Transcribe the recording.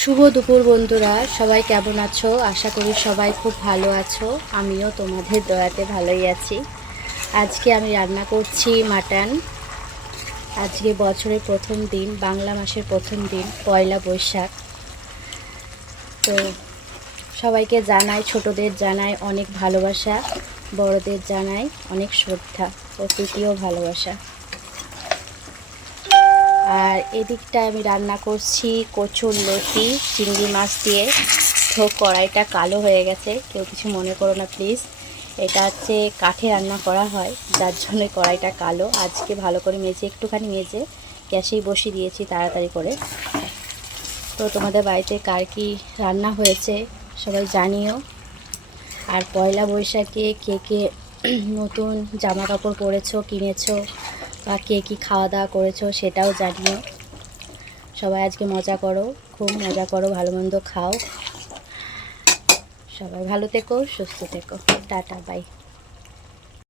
শুভ দুপুর বন্ধুরা, সবাই কেমন আছো? আশা করি সবাই খুব ভালো আছো। আমিও তোমাদের দয়াতে ভালোই আছি। আজকে আমি রান্না করছি মাটন। আজকে বছরের প্রথম দিন, বাংলা মাসের প্রথম দিন, পয়লা বৈশাখ। তো সবাইকে জানাই, ছোটদের জানাই অনেক ভালোবাসা, বড়দের জানাই অনেক শ্রদ্ধা ও তৃতীয় ভালোবাসা। আর এদিকটা আমি রান্না করছি কচুর লতি চিংড়ি মাছ দিয়ে। তো কড়াইটা কালো হয়ে গেছে, কেউ কিছু মনে করো না প্লিজ। এটা হচ্ছে কাঠে রান্না করা হয়, যার জন্য কড়াইটা কালো। আজকে ভালো করে একটুখানি মেজে গ্যাসেই বসিয়ে দিয়েছি তাড়াতাড়ি করে। তো তোমাদের বাড়িতে কার কী রান্না হয়েছে সবাই জানিও। আর পয়লা বৈশাখে কে কে নতুন জামা কাপড় পরেছো, কিনেছো, বা কে কী খাওয়া দাওয়া করেছো সেটাও জানিও। সবাই আজকে মজা করো, খুব মজা করো, ভালো মন্দ খাও। সবাই ভালো থেকো, সুস্থ থেকো। Tata, by.